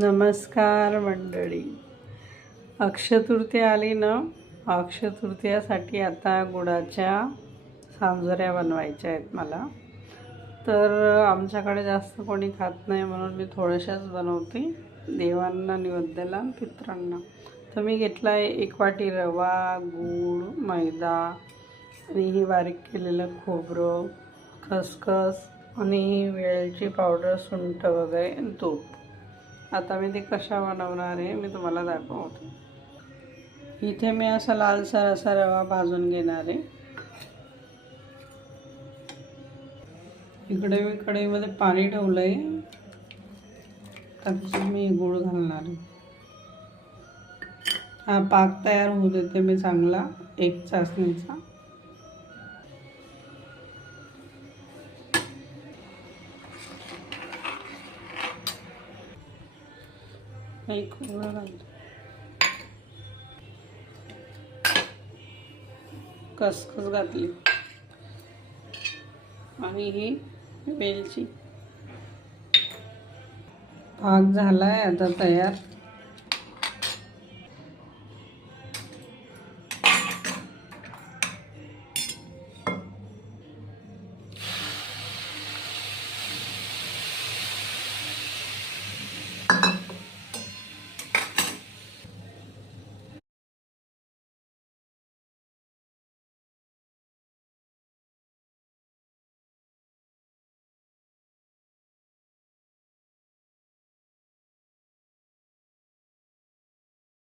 नमस्कार मंडळी. अक्षयतृतीया आली ना. अक्षयतृतीयासाठी आता गुळाच्या सांजोऱ्या बनवायच्या आहेत मला. तर आमच्याकडे जास्त कोणी खात नाही म्हणून मी थोड्याशाच बनवते, देवांना निवेद्याला पितरांना. तर मी घेतला आहे 1 वाटी रवा, गूळ, मैदा आणि ही बारीक केलेलं खोबरं, खसखस आणि वेलची पावडर, सुंठ वगैरे आणि तूप. आता मी ते कशा बनवणार आहे मी तुम्हाला दाखवते. इथे मी असा लालसर असा रवा भाजून घेणार आहे. इकडे मी कढईमध्ये पाणी ठेवलं आहे, त्याच्यात मी गूळ घालणार आहे. हा पाक तयार होऊ देते मी चांगला, एक चासणीचा. एक खोबरं घालतो, खसखस घातली आणि ही वेलची. पाक झालाय आता तयार.